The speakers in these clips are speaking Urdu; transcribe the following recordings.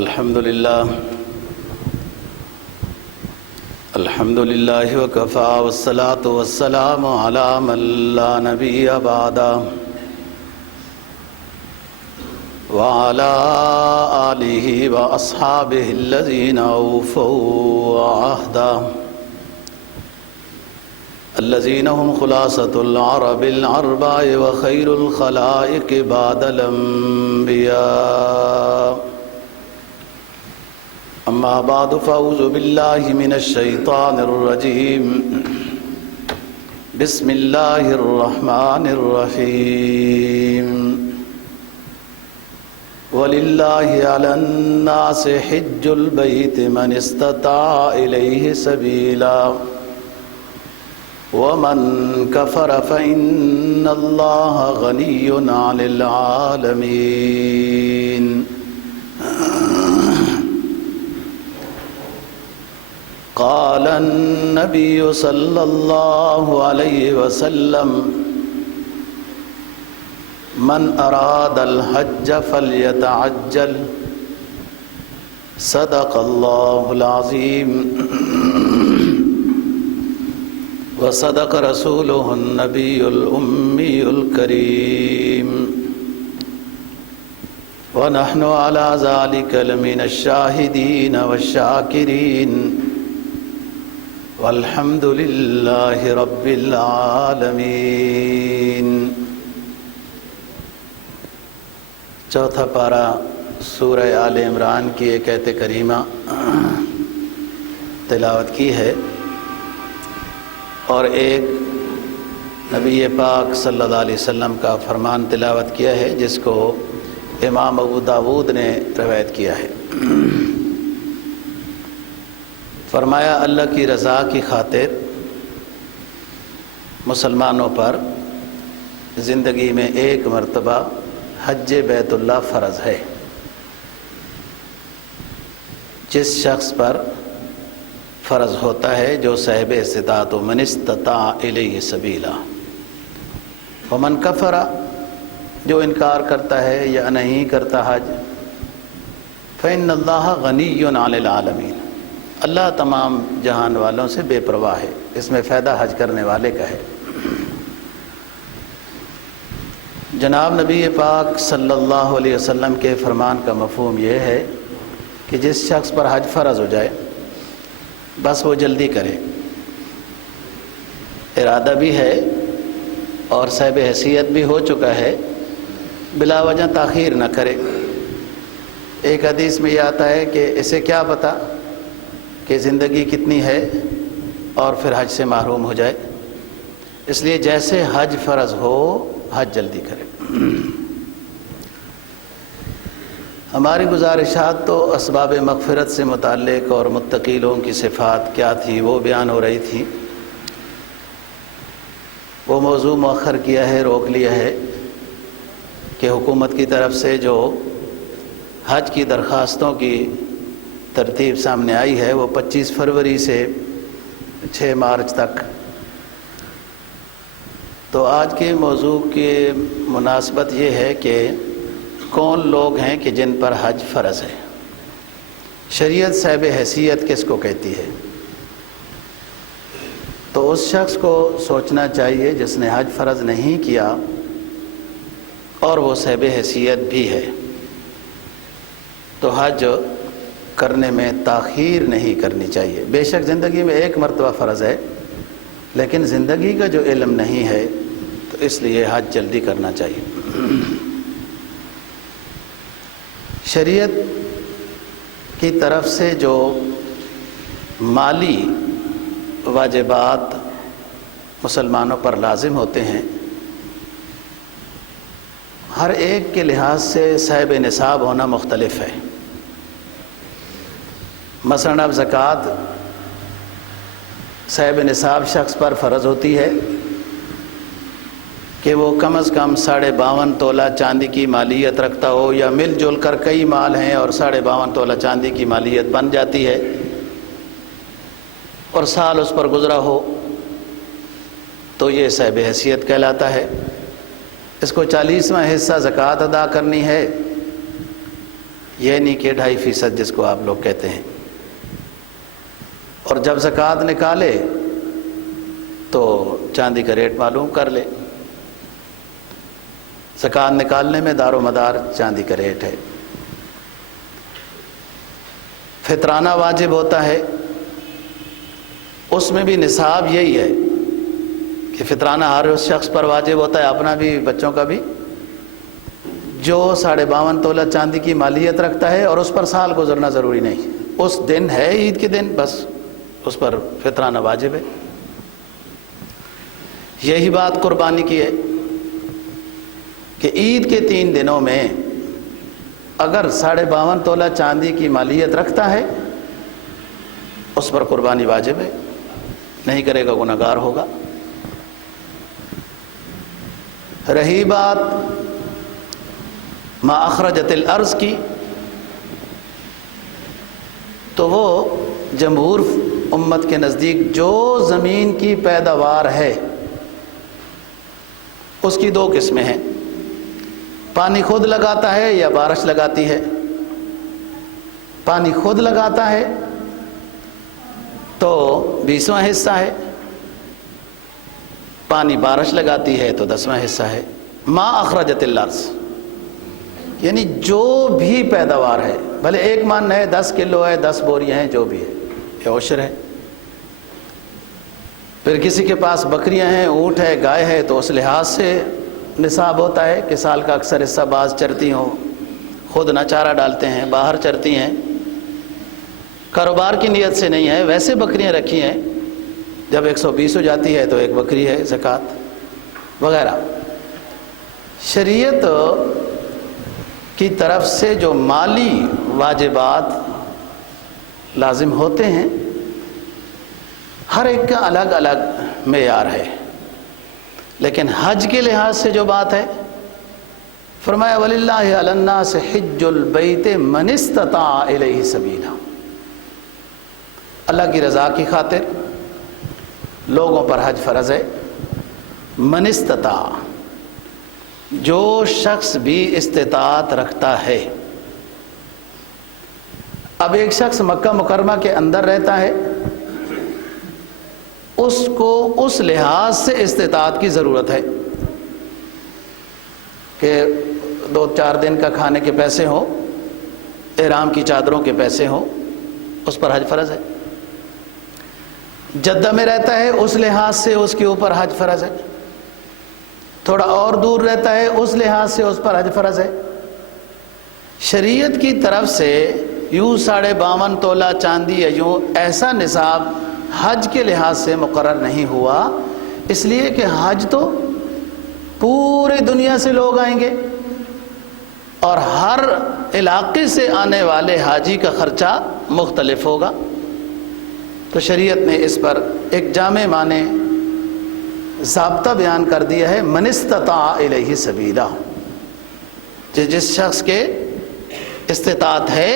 الحمد لله وكفى والصلاة والسلام على من لا نبي بعده وعلى آله وأصحابه الذين أوفوا عهده الذين هم خلاصة العرب الأربع وخير الخلائق بعد الأنبياء أما بعد فأعوذ بالله من الشيطان الرجيم بسم الله الرحمن الرحيم ولله على الناس حج البيت من استطاع إليه سبيلا ومن كفر فإن الله غني عن العالمين قال النبي صلى الله عليه وسلم من أراد الحج فليتعجل صدق الله العظيم وصدق رسوله النبي الأمي الكريم ونحن على ذلك لمن الشاهدين والشاكرين والحمد لله رب العالمين۔ چوتھا پارہ سورہ آل عمران کی ایک آیت کریمہ تلاوت کی ہے اور ایک نبی پاک صلی اللہ علیہ وسلم کا فرمان تلاوت کیا ہے جس کو امام ابو داود نے روایت کیا ہے۔ فرمایا اللہ کی رضا کی خاطر مسلمانوں پر زندگی میں ایک مرتبہ حج بیت اللہ فرض ہے۔ جس شخص پر فرض ہوتا ہے جو صاحب استطاعت من استطاع الیہ سبیلا، ومن کفر جو انکار کرتا ہے یا نہیں کرتا حج، فإن اللہ غنی عن العالمین اللہ تمام جہان والوں سے بے پرواہ ہے۔ اس میں فائدہ حج کرنے والے کا ہے۔ جناب نبی پاک صلی اللہ علیہ وسلم کے فرمان کا مفہوم یہ ہے کہ جس شخص پر حج فرض ہو جائے بس وہ جلدی کرے، ارادہ بھی ہے اور صاحب حیثیت بھی ہو چکا ہے، بلا وجہ تاخیر نہ کرے۔ ایک حدیث میں یہ آتا ہے کہ اسے کیا پتہ کہ زندگی کتنی ہے اور پھر حج سے محروم ہو جائے، اس لیے جیسے حج فرض ہو حج جلدی کرے۔ ہماری گزارشات تو اسباب مغفرت سے متعلق اور متقی لوگوں کی صفات کیا تھی وہ بیان ہو رہی تھی، وہ موضوع مؤخر کیا ہے، روک لیا ہے کہ حکومت کی طرف سے جو حج کی درخواستوں کی ترتیب سامنے آئی ہے وہ 25 فروری سے 6 مارچ تک۔ تو آج کے موضوع کی مناسبت یہ ہے کہ کون لوگ ہیں کہ جن پر حج فرض ہے، شریعت صاحب حیثیت کس کو کہتی ہے۔ تو اس شخص کو سوچنا چاہیے جس نے حج فرض نہیں کیا اور وہ صاحب حیثیت بھی ہے، تو حج کرنے میں تاخیر نہیں کرنی چاہیے۔ بے شک زندگی میں ایک مرتبہ فرض ہے، لیکن زندگی کا جو علم نہیں ہے تو اس لیے حج جلدی کرنا چاہیے۔ شریعت کی طرف سے جو مالی واجبات مسلمانوں پر لازم ہوتے ہیں ہر ایک کے لحاظ سے صاحب نصاب ہونا مختلف ہے۔ مثلاً اب زکوٰۃ صاحب نصاب شخص پر فرض ہوتی ہے کہ وہ کم از کم 52.5 تولہ چاندی کی مالیت رکھتا ہو، یا مل جل کر کئی مال ہیں اور 52.5 تولہ چاندی کی مالیت بن جاتی ہے اور سال اس پر گزرا ہو تو یہ صاحب حیثیت کہلاتا ہے۔ اس کو 40واں حصہ زکوٰۃ ادا کرنی ہے یہ نہیں کہ 2.5% جس کو آپ لوگ کہتے ہیں. اور جب زکوٰۃ نکالے تو چاندی کا ریٹ معلوم کر لے. زکوٰۃ نکالنے میں دار و مدار چاندی کا ریٹ ہے. فطرانہ واجب ہوتا ہے، اس میں بھی نصاب یہی ہے کہ فطرانہ ہر اس شخص پر واجب ہوتا ہے، اپنا بھی بچوں کا بھی، جو 52.5 تولہ چاندی کی مالیت رکھتا ہے اور اس پر سال گزرنا ضروری نہیں. اس دن ہے عید کے دن، بس اس پر فطرانہ واجب ہے. یہی بات قربانی کی ہے کہ عید کے 3 دنوں میں اگر 52.5 تولہ چاندی کی مالیت رکھتا ہے اس پر قربانی واجب ہے، نہیں کرے گا گنہگار ہوگا. رہی بات ما اخرجت الارض کی، تو وہ جمہور امت کے نزدیک جو زمین کی پیداوار ہے اس کی 2 قسمیں ہیں. پانی خود لگاتا ہے یا بارش لگاتی ہے. پانی خود لگاتا ہے تو 20واں حصہ ہے، پانی بارش لگاتی ہے تو 10واں حصہ ہے. ما اخرجت الارض یعنی جو بھی پیداوار ہے، بھلے 1 من ہے، 10 کلو ہے، 10 بوریاں ہیں، جو بھی ہے، یہ عشر ہے. پھر کسی کے پاس بکریاں ہیں، اونٹ ہے، گائے ہے، تو اس لحاظ سے نصاب ہوتا ہے کہ سال کا اکثر حصہ بعض چرتی ہوں، خود نہ چارہ ڈالتے ہیں، باہر چرتی ہیں، کاروبار کی نیت سے نہیں ہے، ویسے بکریاں رکھی ہیں. جب 120 ہو جاتی ہے تو 1 بکری ہے زکوٰۃ وغیرہ. شریعت کی طرف سے جو مالی واجبات لازم ہوتے ہیں ہر ایک کا الگ الگ معیار ہے. لیکن حج کے لحاظ سے جو بات ہے، فرمایا وَلِلَّهِ عَلَى النَّاسِ حِجُّ الْبَيْتِ مَنِ اسْتَطَاعَ إِلَيْهِ سَبِيلًا. اللہ کی رضا کی خاطر لوگوں پر حج فرض ہے. من استطاع، جو شخص بھی استطاعت رکھتا ہے. اب ایک شخص مکہ مکرمہ کے اندر رہتا ہے، اس کو اس لحاظ سے استطاعت کی ضرورت ہے کہ 2-4 دن کا کھانے کے پیسے ہوں، احرام کی چادروں کے پیسے ہوں، اس پر حج فرض ہے. جدہ میں رہتا ہے، اس لحاظ سے اس کے اوپر حج فرض ہے. تھوڑا اور دور رہتا ہے، اس لحاظ سے اس پر حج فرض ہے. شریعت کی طرف سے یوں 52.5 تولہ چاندی یا یوں ایسا نصاب حج کے لحاظ سے مقرر نہیں ہوا، اس لیے کہ حج تو پوری دنیا سے لوگ آئیں گے اور ہر علاقے سے آنے والے حاجی کا خرچہ مختلف ہوگا. تو شریعت نے اس پر ایک جامع معنی ضابطہ بیان کر دیا ہے، من استطاع الیہ سبیلا. جس شخص کے استطاعت ہے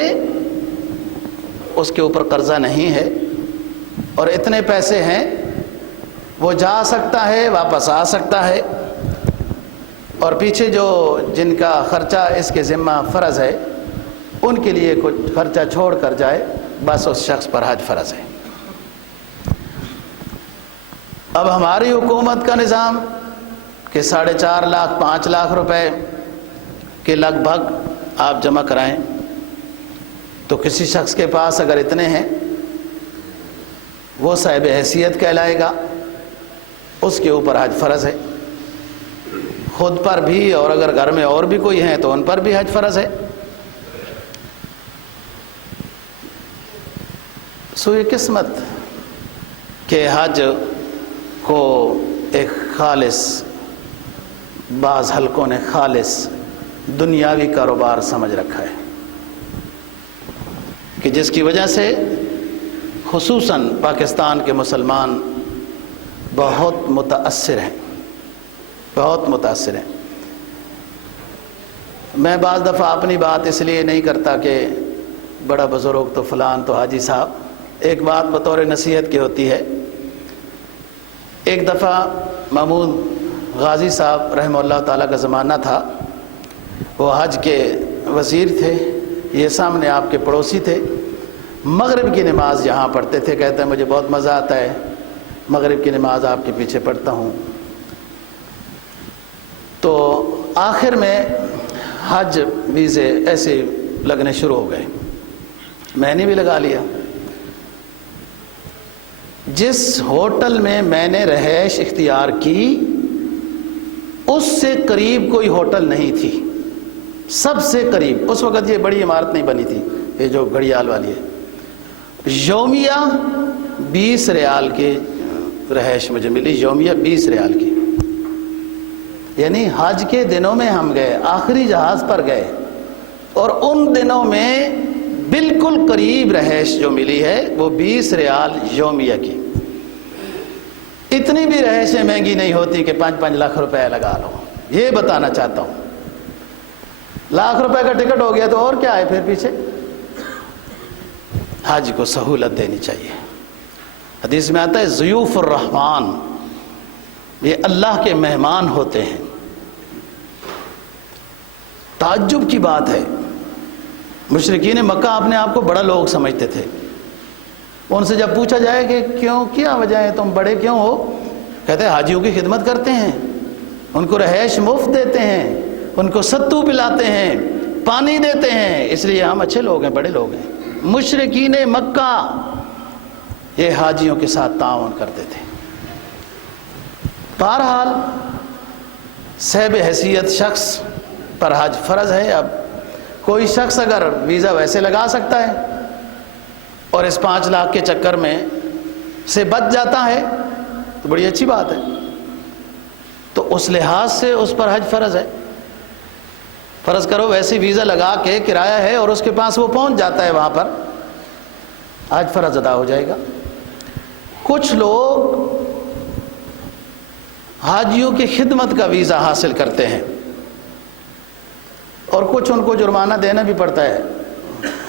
اس کے اوپر قرضہ نہیں ہے اور اتنے پیسے ہیں، وہ جا سکتا ہے، واپس آ سکتا ہے، اور پیچھے جو جن کا خرچہ اس کے ذمہ فرض ہے ان کے لیے کچھ خرچہ چھوڑ کر جائے، بس اس شخص پر حج فرض ہے. اب ہماری حکومت کا نظام کہ 4.5 لاکھ 5 لاکھ روپے کے لگ بھگ آپ جمع کرائیں، تو کسی شخص کے پاس اگر اتنے ہیں وہ صاحب حیثیت کہلائے گا، اس کے اوپر حج فرض ہے. خود پر بھی، اور اگر گھر میں اور بھی کوئی ہیں تو ان پر بھی حج فرض ہے. سوئی قسمت کہ حج کو ایک خالص، بعض حلقوں نے خالص دنیاوی کاروبار سمجھ رکھا ہے کہ جس کی وجہ سے خصوصاً پاکستان کے مسلمان بہت متاثر ہیں، بہت متاثر ہیں. میں بعض دفعہ اپنی بات اس لیے نہیں کرتا کہ بڑا بزرگ تو فلان تو حاجی صاحب، ایک بات بطور نصیحت کی ہوتی ہے. ایک دفعہ محمود غازی صاحب رحمہ اللہ تعالیٰ کا زمانہ تھا، وہ حج کے وزیر تھے، یہ سامنے آپ کے پڑوسی تھے، مغرب کی نماز یہاں پڑھتے تھے، کہتے ہیں مجھے بہت مزہ آتا ہے مغرب کی نماز آپ کے پیچھے پڑھتا ہوں۔ تو آخر میں حج ویزے ایسے لگنے شروع ہو گئے، میں نے بھی لگا لیا۔ جس ہوٹل میں میں نے رہائش اختیار کی اس سے قریب کوئی ہوٹل نہیں تھی، سب سے قریب۔ اس وقت یہ بڑی عمارت نہیں بنی تھی، یہ جو گھڑیال والی ہے۔ یومیہ 20 ریال کی رہائش مجھے ملی، یومیہ 20 ریال کی، یعنی حج کے دنوں میں ہم گئے، آخری جہاز پر گئے، اور ان دنوں میں بالکل قریب رہائش جو ملی ہے وہ 20 ریال یومیہ کی۔ اتنی بھی رہائشیں مہنگی نہیں ہوتی کہ 5-5 لاکھ روپے لگا لو، یہ بتانا چاہتا ہوں۔ لاکھ روپے کا ٹکٹ ہو گیا تو اور کیا ہے پھر پیچھے۔ حج کو سہولت دینی چاہیے۔ حدیث میں آتا ہے ضیوف الرحمن، یہ اللہ کے مہمان ہوتے ہیں۔ تعجب کی بات ہے، مشرکین مکہ اپنے آپ کو بڑا لوگ سمجھتے تھے۔ ان سے جب پوچھا جائے کہ کیوں، کیا وجہ ہے، تم بڑے کیوں ہو، کہتے ہیں حاجیوں کی خدمت کرتے ہیں، ان کو رہائش مفت دیتے ہیں، ان کو ستو پلاتے ہیں، پانی دیتے ہیں، اس لیے ہم اچھے لوگ ہیں، بڑے لوگ ہیں۔ مشرکین مکہ یہ حاجیوں کے ساتھ تعاون کرتے تھے۔ بہرحال صاحب حیثیت شخص پر حج فرض ہے۔ اب کوئی شخص اگر ویزا ویسے لگا سکتا ہے اور اس 5 لاکھ کے چکر میں سے بچ جاتا ہے تو بڑی اچھی بات ہے، تو اس لحاظ سے اس پر حج فرض ہے۔ فرض کرو ویسی ویزا لگا کے کرایہ ہے اور اس کے پاس وہ پہنچ جاتا ہے وہاں پر، حج فرض ادا ہو جائے گا۔ کچھ لوگ حاجیوں کی خدمت کا ویزا حاصل کرتے ہیں اور کچھ ان کو جرمانہ دینا بھی پڑتا ہے،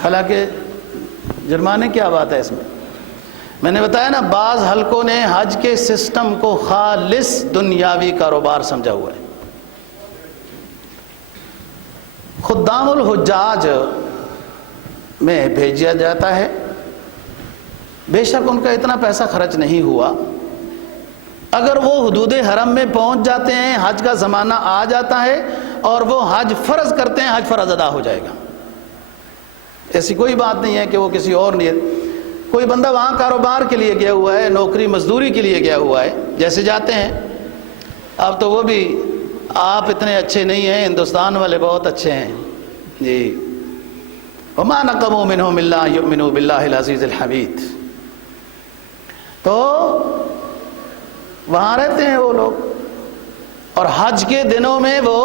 حالانکہ جرمانے کیا بات ہے اس میں نے بتایا نا، بعض حلقوں نے حج کے سسٹم کو خالص دنیاوی کاروبار سمجھا ہوا ہے۔ خدام الحجاج میں بھیجا جاتا ہے، بے شک ان کا اتنا پیسہ خرچ نہیں ہوا، اگر وہ حدود حرم میں پہنچ جاتے ہیں، حج کا زمانہ آ جاتا ہے اور وہ حج فرض کرتے ہیں، حج فرض ادا ہو جائے گا۔ ایسی کوئی بات نہیں ہے کہ وہ کسی اور نیت، کوئی بندہ وہاں کاروبار کے لیے گیا ہوا ہے، نوکری مزدوری کے لیے گیا ہوا ہے، جیسے جاتے ہیں۔ اب تو وہ بھی آپ اتنے اچھے نہیں ہیں، ہندوستان والے بہت اچھے ہیں جی۔ وما نقموا منهم الا ان يؤمنوا بالله العزيز الحميد، تو وہاں رہتے ہیں وہ لوگ، اور حج کے دنوں میں وہ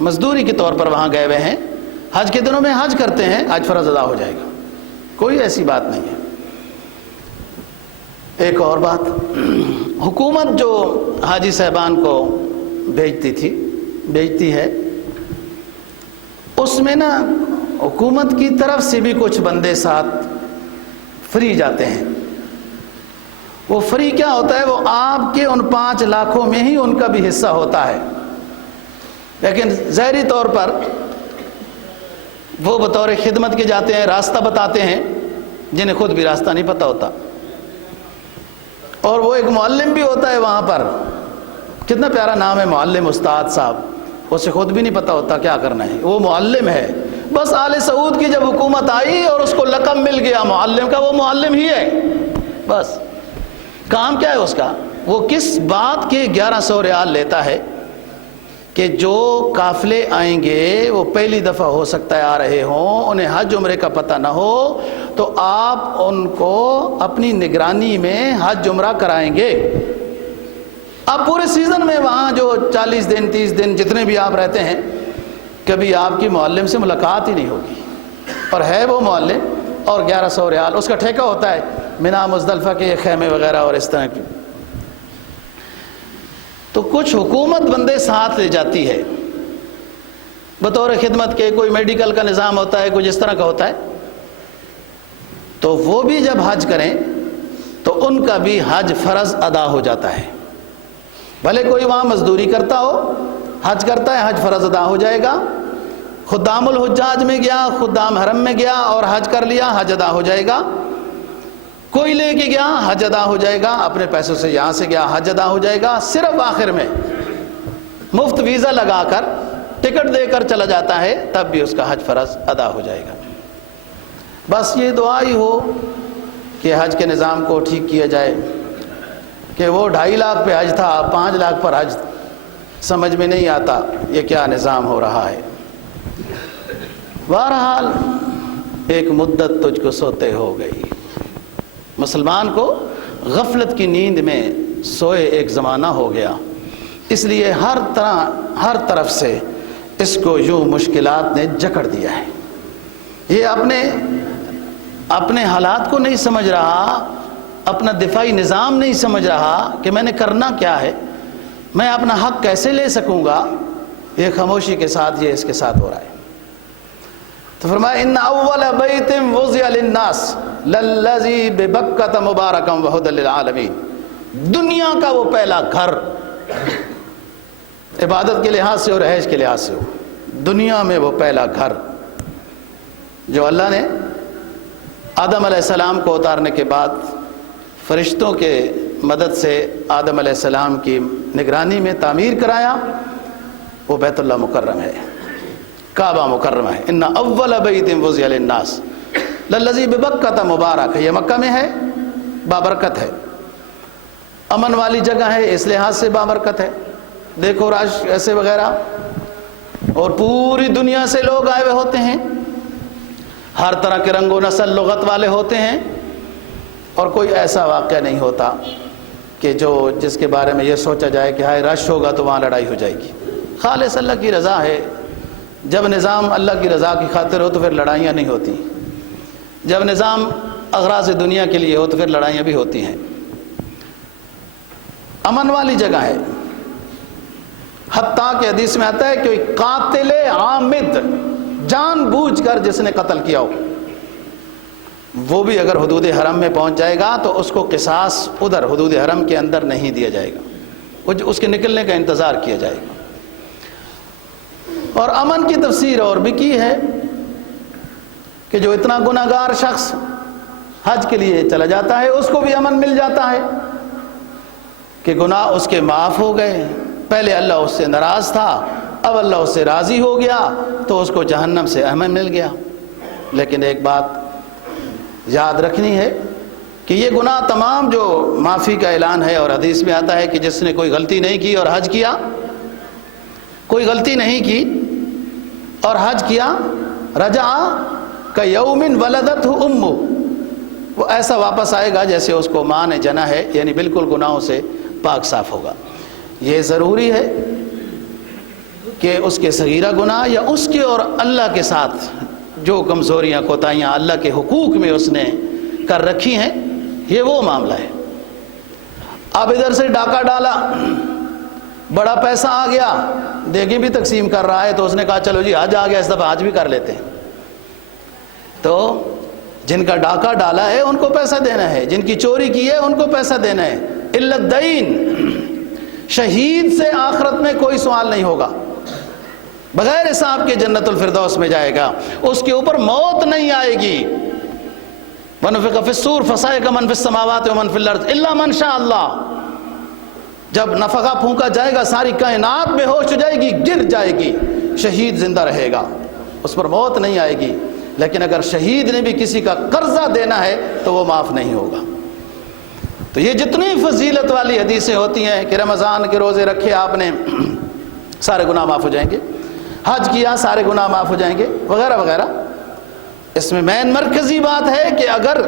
مزدوری کے طور پر وہاں گئے ہوئے ہیں، حج کے دنوں میں حج کرتے ہیں، حج فرض ادا ہو جائے گا، کوئی ایسی بات نہیں ہے۔ ایک اور بات، حکومت جو حاجی صاحبان کو بھیجتی ہے، اس میں نا حکومت کی طرف سے بھی کچھ بندے ساتھ فری جاتے ہیں۔ وہ فری کیا ہوتا ہے، وہ آپ کے ان 5 لاکھوں میں ہی ان کا بھی حصہ ہوتا ہے، لیکن ظاہری طور پر وہ بطور خدمت کے جاتے ہیں، راستہ بتاتے ہیں، جنہیں خود بھی راستہ نہیں پتہ ہوتا، اور وہ ایک معلم بھی ہوتا ہے وہاں پر، کتنا پیارا نام ہے معلم، استاد صاحب، اسے خود بھی نہیں پتہ ہوتا کیا کرنا ہے، وہ معلم ہے۔ بس آل سعود کی جب حکومت آئی اور اس کو لقب مل گیا معلم کا، وہ معلم ہی ہے، بس کام کیا ہے اس کا، وہ کس بات کے 1100 ریال لیتا ہے کہ جو قافلے آئیں گے وہ پہلی دفعہ ہو سکتا ہے آ رہے ہوں، انہیں حج عمرے کا پتہ نہ ہو، تو آپ ان کو اپنی نگرانی میں حج عمرہ کرائیں گے۔ اب پورے سیزن میں وہاں جو 40 دن 30 دن جتنے بھی آپ رہتے ہیں، کبھی آپ کی معلم سے ملاقات ہی نہیں ہوگی، اور ہے وہ معلم، اور 1100 ریال اس کا ٹھیکہ ہوتا ہے، منا مزدلفہ کے خیمے وغیرہ اور اس طرح کی۔ تو کچھ حکومت بندے ساتھ لے جاتی ہے بطور خدمت کے، کوئی میڈیکل کا نظام ہوتا ہے، کوئی اس طرح کا ہوتا ہے، تو وہ بھی جب حج کریں تو ان کا بھی حج فرض ادا ہو جاتا ہے، بھلے کوئی وہاں مزدوری کرتا ہو، حج کرتا ہے، حج فرض ادا ہو جائے گا۔ خدام الحجاج میں گیا، خدام حرم میں گیا اور حج کر لیا، حج ادا ہو جائے گا۔ کوئی لے کے گیا، حج ادا ہو جائے گا، اپنے پیسوں سے یہاں سے گیا، حج ادا ہو جائے گا۔ صرف آخر میں مفت ویزا لگا کر ٹکٹ دے کر چلا جاتا ہے، تب بھی اس کا حج فرض ادا ہو جائے گا۔ بس یہ دعا ہی ہو کہ حج کے نظام کو ٹھیک کیا جائے کہ وہ 2.5 لاکھ پہ حج تھا، 5 لاکھ پر حج، سمجھ میں نہیں آتا یہ کیا نظام ہو رہا ہے۔ بہرحال ایک مدت تجھ کو سوتے ہو گئی۔ مسلمان کو غفلت کی نیند میں سوئے ایک زمانہ ہو گیا، اس لیے ہر طرف سے اس کو یوں مشکلات نے جکڑ دیا ہے۔ یہ اپنے حالات کو نہیں سمجھ رہا، اپنا دفاعی نظام نہیں سمجھ رہا کہ میں نے کرنا کیا ہے، میں اپنا حق کیسے لے سکوں گا۔ یہ خاموشی کے ساتھ یہ اس کے ساتھ ہو رہا ہے۔ تو فرمایا ان اول بیت وضع للناس للذی ببکۃ مبارکا وہدی للعالمین، دنیا کا وہ پہلا گھر، عبادت کے لحاظ سے اور رہائش کے لحاظ سے ہو، دنیا میں وہ پہلا گھر جو اللہ نے آدم علیہ السلام کو اتارنے کے بعد فرشتوں کے مدد سے آدم علیہ السلام کی نگرانی میں تعمیر کرایا، وہ بیت اللہ مکرم ہے، کعبہ مکرمہ ہے۔ ان اول بیت وضع للناس للذی ببکۃ مبارک، یہ مکہ میں ہے، بابرکت ہے، امن والی جگہ ہے، اس لحاظ سے بابرکت ہے۔ دیکھو رش ایسے وغیرہ، اور پوری دنیا سے لوگ آئے ہوئے ہوتے ہیں، ہر طرح کے رنگ و نسل لغت والے ہوتے ہیں، اور کوئی ایسا واقعہ نہیں ہوتا کہ جس کے بارے میں یہ سوچا جائے کہ ہائے رش ہوگا تو وہاں لڑائی ہو جائے گی۔ خالص اللہ کی رضا ہے۔ جب نظام اللہ کی رضا کی خاطر ہو تو پھر لڑائیاں نہیں ہوتی، جب نظام اغراض دنیا کے لیے ہو تو پھر لڑائیاں بھی ہوتی ہیں۔ امن والی جگہ ہے، حتیٰ کہ حدیث میں آتا ہے کہ قاتل عامد، جان بوجھ کر جس نے قتل کیا ہو، وہ بھی اگر حدود حرم میں پہنچ جائے گا تو اس کو قصاص ادھر حدود حرم کے اندر نہیں دیا جائے گا، اس کے نکلنے کا انتظار کیا جائے گا۔ اور امن کی تفسیر اور بھی کی ہے کہ جو اتنا گناہ گار شخص حج کے لیے چلا جاتا ہے اس کو بھی امن مل جاتا ہے کہ گناہ اس کے معاف ہو گئے۔ پہلے اللہ اس سے ناراض تھا، اب اللہ اس سے راضی ہو گیا تو اس کو جہنم سے امن مل گیا۔ لیکن ایک بات یاد رکھنی ہے کہ یہ گناہ تمام جو معافی کا اعلان ہے، اور حدیث میں آتا ہے کہ جس نے کوئی غلطی نہیں کی اور حج کیا، کوئی غلطی نہیں کی اور حج کیا، رجع کیوم ولدتہ امہ، وہ ایسا واپس آئے گا جیسے اس کو ماں نے جنا ہے، یعنی بالکل گناہوں سے پاک صاف ہوگا۔ یہ ضروری ہے کہ اس کے صغیرہ گناہ یا اس کے اور اللہ کے ساتھ جو کمزوریاں کوتاہیاں اللہ کے حقوق میں اس نے کر رکھی ہیں، یہ وہ معاملہ ہے۔ اب ادھر سے ڈاکہ ڈالا، بڑا پیسہ آ گیا، دیگیں بھی تقسیم کر رہا ہے، تو اس نے کہا چلو جی حج آ گیا، اس دفعہ حج بھی کر لیتے ہیں۔ تو جن کا ڈاکہ ڈالا ہے ان کو پیسہ دینا ہے، جن کی چوری کی ہے ان کو پیسہ دینا ہے۔ الا الدین، شہید سے آخرت میں کوئی سوال نہیں ہوگا، بغیر حساب کے جنت الفردوس میں جائے گا، اس کے اوپر موت نہیں آئے گی۔ وَنُفِخَ فِي الصُّورِ فَصَعِقَ مَن فِي السَّمَاوَاتِ وَمَن فِي الْأَرْضِ إِلَّا مَن شَاءَ اللَّهُ، جب نفخہ پھونکا جائے گا ساری کائنات بے ہوش ہو جائے گی، گر جائے گی، شہید زندہ رہے گا، اس پر موت نہیں آئے گی۔ لیکن اگر شہید نے بھی کسی کا قرضہ دینا ہے تو وہ معاف نہیں ہوگا۔ تو یہ جتنی فضیلت والی حدیثیں ہوتی ہیں کہ رمضان کے روزے رکھے آپ نے، سارے گناہ معاف ہو جائیں گے، حج کیا سارے گناہ معاف ہو جائیں گے، وغیرہ وغیرہ، اس میں مین مرکزی بات ہے کہ اگر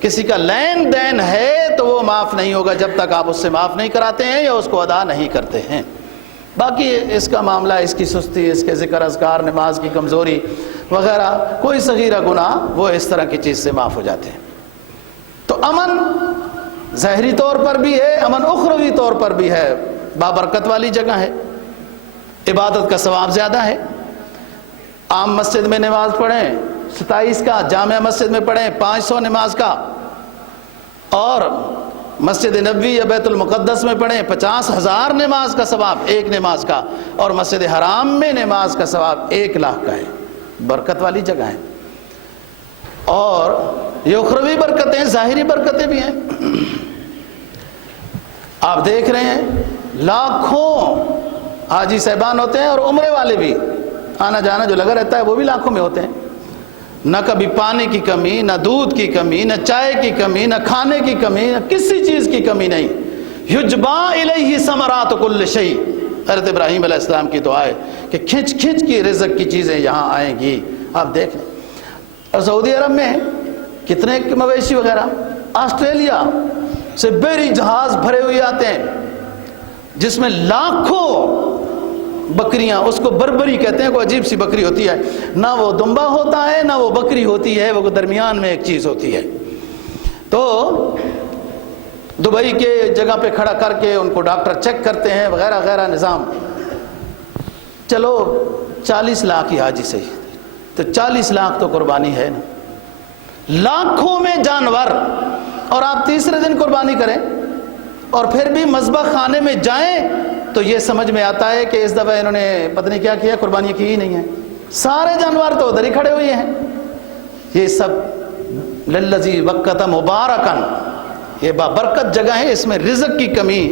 کسی کا لین دین ہے تو وہ معاف نہیں ہوگا جب تک آپ اس سے معاف نہیں کراتے ہیں یا اس کو ادا نہیں کرتے ہیں۔ باقی اس کا معاملہ، اس کی سستی، اس کے ذکر اذکار، نماز کی کمزوری وغیرہ، کوئی صغیرہ گناہ وہ اس طرح کی چیز سے معاف ہو جاتے ہیں۔ تو امن ظاہری طور پر بھی ہے، امن اخروی طور پر بھی ہے، بابرکت والی جگہ ہے، عبادت کا ثواب زیادہ ہے۔ عام مسجد میں نماز پڑھیں 27 کا، جامع مسجد میں پڑھیں 500 نماز کا، اور مسجد نبوی یا بیت المقدس میں پڑھیں 50,000 نماز کا ثواب ایک نماز کا، اور مسجد حرام میں نماز کا ثواب 1 لاکھ کا ہے۔ برکت والی جگہ ہے، اور یہ اخروی برکتیں ظاہری برکتیں بھی ہیں۔ آپ دیکھ رہے ہیں لاکھوں حاجی صاحبان ہوتے ہیں، اور عمرے والے بھی، آنا جانا جو لگا رہتا ہے وہ بھی لاکھوں میں ہوتے ہیں۔ نہ کبھی پانی کی کمی، نہ دودھ کی کمی، نہ چائے کی کمی، نہ کھانے کی کمی، نہ کسی چیز کی کمی نہیں۔ یجبا الیہ ثمرات کل شیء، حضرت ابراہیم علیہ السلام کی دعا ہے کہ کھنچ کھنچ کی رزق کی چیزیں یہاں آئیں گی۔ آپ دیکھ لیں، اور سعودی عرب میں کتنے مویشی وغیرہ، آسٹریلیا سے بحری جہاز بھرے ہوئے آتے ہیں جس میں لاکھوں بکریاں، اس کو بربری کہتے ہیں، کوئی عجیب سی بکری ہوتی ہے، نہ وہ دمبا ہوتا ہے نہ وہ بکری ہوتی ہے، وہ درمیان میں ایک چیز ہوتی ہے۔ تو دبئی کے جگہ پہ کھڑا کر کے ان کو ڈاکٹر چیک کرتے ہیں وغیرہ وغیرہ نظام۔ چلو 40 لاکھ ہی حاجی صحیح، تو 40 لاکھ تو قربانی ہے نا، لاکھوں میں جانور، اور آپ تیسرے دن قربانی کریں اور پھر بھی مذبح خانے میں جائیں تو یہ سمجھ میں آتا ہے کہ اس دفعہ انہوں نے پتہ نہیں کیا کیا، قربانی کی ہی نہیں ہے، سارے جانور تو ادھر ہی کھڑے ہوئے ہیں۔ یہ سب للذی وقت مبارکن، یہ بابرکت جگہ ہے، اس میں رزق کی کمی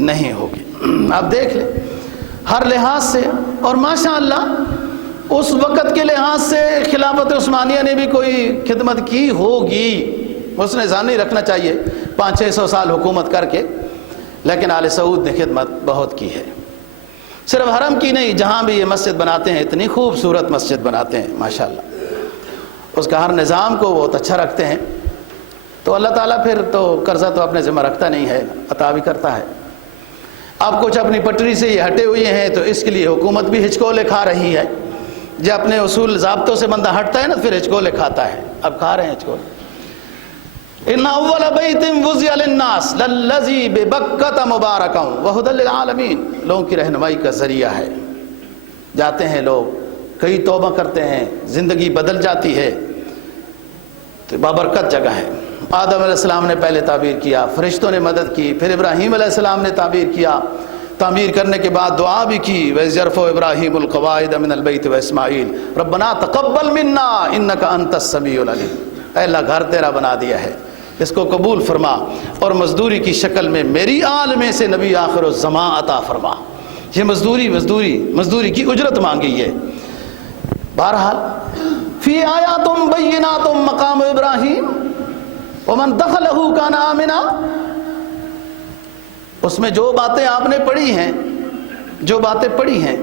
نہیں ہوگی۔ آپ دیکھ لیں ہر لحاظ سے، اور ماشاءاللہ اس وقت کے لحاظ سے خلافت عثمانیہ نے بھی کوئی خدمت کی ہوگی، اس نے ذہن نہیں رکھنا چاہیے 500-600 سال حکومت کر کے، لیکن آل سعود نے خدمت بہت کی ہے۔ صرف حرم کی نہیں، جہاں بھی یہ مسجد بناتے ہیں اتنی خوبصورت مسجد بناتے ہیں ماشاءاللہ، اس کا ہر نظام کو بہت اچھا رکھتے ہیں۔ تو اللہ تعالیٰ پھر تو قرضہ تو اپنے ذمہ رکھتا نہیں ہے، عطا بھی کرتا ہے۔ اب کچھ اپنی پٹری سے یہ ہٹے ہوئے ہیں تو اس کے لیے حکومت بھی ہچکولے کھا رہی ہے، جب اپنے اصول ضابطوں سے بندہ ہٹتا ہے نا پھر ہچکولے کھاتا ہے، اب کھا رہے ہیں ہچکولے۔ ان اول بیت وضع للناس للذی ببکۃ مبارکا وہدی للعالمین، لوگوں کی رہنمائی کا ذریعہ ہے۔ جاتے ہیں لوگ، کئی توبہ کرتے ہیں، زندگی بدل جاتی ہے، تو بابرکت جگہ ہے۔ آدم علیہ السلام نے پہلے تعبیر کیا، فرشتوں نے مدد کی، پھر ابراہیم علیہ السلام نے تعبیر کیا، تعمیر کرنے کے بعد دعا بھی کی، وَإِذْ يَرْفَعُ إِبْرَاهِيمُ الْقَوَاعِدَ مِنَ الْبَيْتِ وَإِسْمَاعِيلُ رَبَّنَا تَقَبَّلْ مِنَّا إِنَّكَ أَنْتَ السَّمِيعُ الْعَلِيمُ، اے اللہ گھر تیرا بنا دیا ہے، اس کو قبول فرما، اور مزدوری کی شکل میں میری آل میں سے نبی آخر الزمان عطا فرما۔ یہ مزدوری کی اجرت مانگی ہے۔ بہرحال فی آیات بینات مقام ابراہیم ومن دخلہ کان آمنا، اس میں جو باتیں آپ نے پڑھی ہیں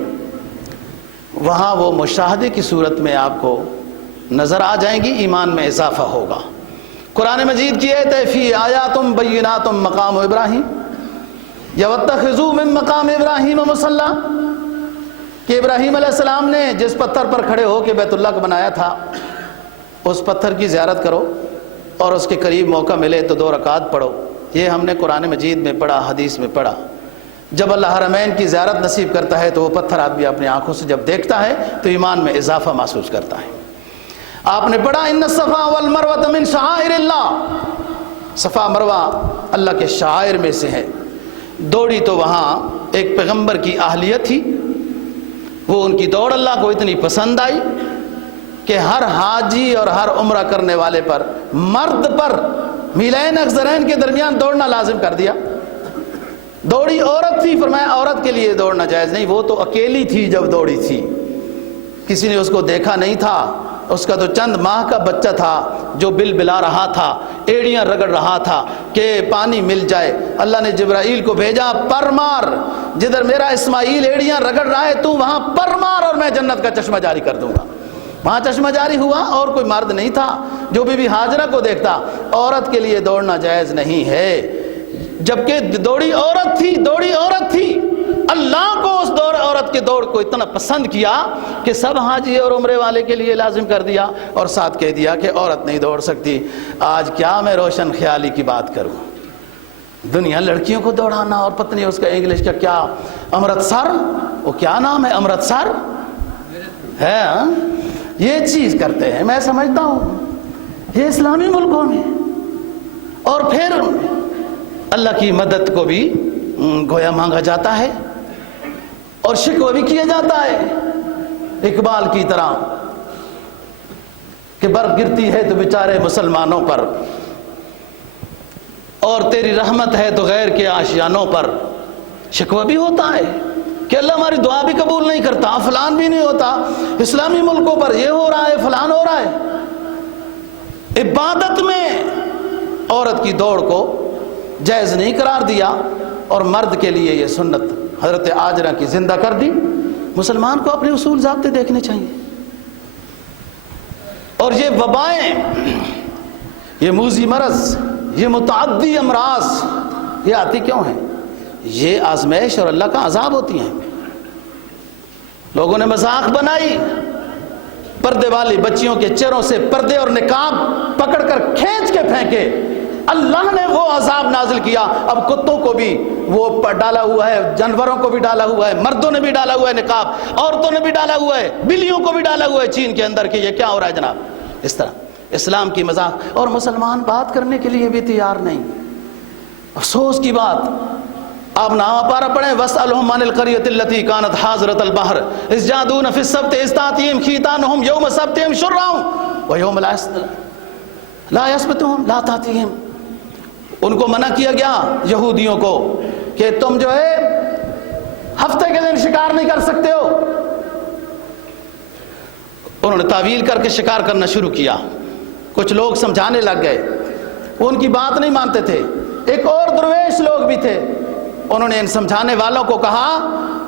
وہاں وہ مشاہدے کی صورت میں آپ کو نظر آ جائیں گی، ایمان میں اضافہ ہوگا۔ قرآن مجید کی آیت ہے فی آیات بینات مقام ابراہیم یا واتخذوا من مقام ابراہیم مصلی، کہ ابراہیم علیہ السلام نے جس پتھر پر کھڑے ہو کے بیت اللہ کو بنایا تھا اس پتھر کی زیارت کرو، اور اس کے قریب موقع ملے تو 2 رکعات پڑھو۔ یہ ہم نے قرآن مجید میں پڑھا، حدیث میں پڑھا۔ جب اللہ حرمین کی زیارت نصیب کرتا ہے تو وہ پتھر آدمی اپنی آنکھوں سے جب دیکھتا ہے تو ایمان میں اضافہ محسوس کرتا ہے۔ آپ نے پڑھا ان الصفا والمروہ من شعائر اللہ، صفا مروہ اللہ کے شعائر میں سے ہیں۔ دوڑی تو وہاں ایک پیغمبر کی اہلیت تھی، وہ ان کی دوڑ اللہ کو اتنی پسند آئی کہ ہر حاجی اور ہر عمرہ کرنے والے پر، مرد پر میلین اخضرین کے درمیان دوڑنا لازم کر دیا۔ دوڑی عورت تھی، فرمایا عورت کے لیے دوڑنا جائز نہیں، وہ تو اکیلی تھی جب دوڑی تھی، کسی نے اس کو دیکھا نہیں تھا، اس کا تو چند ماہ کا بچہ تھا جو بل بلا رہا تھا، ایڑیاں رگڑ رہا تھا کہ پانی مل جائے۔ اللہ نے جبرائیل کو بھیجا، پر مار، جدھر میرا اسماعیل ایڑیاں رگڑ رہا ہے تو وہاں پر مار اور میں جنت کا چشمہ جاری کر دوں گا۔ وہاں چشمہ جاری ہوا، اور کوئی مرد نہیں تھا جو بی بی ہاجرہ کو دیکھتا۔ عورت کے لیے دوڑنا جائز نہیں ہے، جبکہ دوڑی عورت تھی۔ اللہ کو اس عورت کے دوڑ کو اتنا پسند کیا کہ سب حاجی اور عمرے والے کے لیے لازم کر دیا، اور ساتھ کہہ دیا کہ عورت نہیں دوڑ سکتی۔ آج کیا میں روشن خیالی کی بات کروں، دنیا لڑکیوں کو دوڑانا، اور پتہ نہیں اس کا انگلش کا کیا، امرتسر، وہ کیا نام ہے، امرتسر ہے، یہ چیز کرتے ہیں۔ میں سمجھتا ہوں یہ اسلامی ملکوں میں، اور پھر اللہ کی مدد کو بھی گویا مانگا جاتا ہے اور شکوہ بھی کیا جاتا ہے، اقبال کی طرح کہ برف گرتی ہے تو بیچارے مسلمانوں پر، اور تیری رحمت ہے تو غیر کے آشیانوں پر۔ شکوہ بھی ہوتا ہے کہ اللہ ہماری دعا بھی قبول نہیں کرتا، فلان بھی نہیں ہوتا، اسلامی ملکوں پر یہ ہو رہا ہے، فلان ہو رہا ہے۔ عبادت میں عورت کی دوڑ کو جائز نہیں قرار دیا اور مرد کے لیے یہ سنت حضرت عاجرہ کی زندہ کر دی۔ مسلمان کو اپنے اصول ضابطے دیکھنے چاہیے۔ اور یہ وبائیں، یہ موذی مرض، یہ متعدی امراض، یہ آتی کیوں ہیں؟ یہ آزمائش اور اللہ کا عذاب ہوتی ہیں۔ لوگوں نے مذاق بنائی، پردے والی بچیوں کے چہروں سے پردے اور نقاب پکڑ کر کھینچ کے پھینکے، اللہ نے وہ عذاب نازل کیا۔ اب کتوں کو بھی وہ ڈالا ہوا ہے، جانوروں کو بھی ڈالا ہوا ہے، مردوں نے بھی ڈالا ہوا ہے نقاب، عورتوں نے بھی ڈالا ہوا ہے، بلیوں کو بھی ڈالا ہوا ہے چین کے اندر کہ یہ کیا ہو رہا ہے جناب۔ اس طرح اسلام کی مذاق، اور مسلمان بات کرنے کے لیے بھی تیار نہیں۔ افسوس کی بات، آپ نامہ پارہ پڑھیں، وَاسْأَلْهُمْ عَنِ الْقَرْيَةِ الَّتِي كَانَتْ حَاضِرَةَ الْبَحْرِ إِذْ يَعْدُونَ فِي السَّبْتِ إِذْ تَأْتِيهِمْ حِيتَانُهُمْ يَوْمَ سَبْتِهِمْ شُرًّا وَيَوْمَ لَا يَسْبِتُهُمْ لَا تَأْتِيهِمْ۔ ان کو منع کیا گیا یہودیوں کو کہ تم جو ہے ہفتے کے دن شکار نہیں کر سکتے ہو۔ انہوں نے تعویل کر کے شکار کرنا شروع کیا، کچھ لوگ سمجھانے لگ گئے، وہ ان کی بات نہیں مانتے تھے۔ ایک اور درویش لوگ بھی تھے، انہوں نے ان سمجھانے والوں کو کہا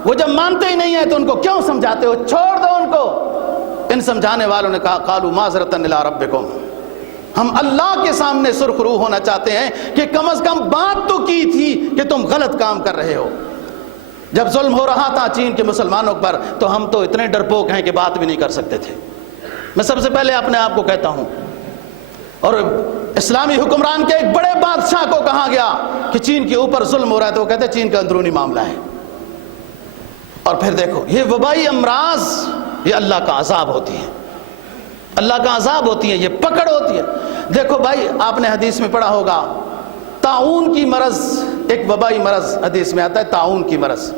وہ جب مانتے ہی نہیں ہیں تو ان کو کیوں سمجھاتے ہو، چھوڑ دو ان کو۔ ان سمجھانے والوں نے کہا قالوا معذرۃ الی ربکم، ہم اللہ کے سامنے سرخ روح ہونا چاہتے ہیں کہ کم از کم بات تو کی تھی کہ تم غلط کام کر رہے ہو۔ جب ظلم ہو رہا تھا چین کے مسلمانوں پر تو ہم تو اتنے ڈرپوک ہیں کہ بات بھی نہیں کر سکتے تھے۔ میں سب سے پہلے اپنے آپ کو کہتا ہوں، اور اسلامی حکمران کے ایک بڑے بادشاہ کو کہا گیا کہ چین کے اوپر ظلم ہو رہا ہے تو وہ کہتے ہیں چین کا اندرونی معاملہ ہے۔ اور پھر دیکھو یہ وبائی امراض، یہ اللہ کا عذاب ہوتی ہے، اللہ کا عذاب ہوتی ہے، یہ پکڑ ہوتی ہے۔ دیکھو بھائی، آپ نے حدیث میں پڑھا ہوگا طاعون کی مرض، ایک وبائی مرض حدیث میں آتا ہے، طاعون کی مرض۔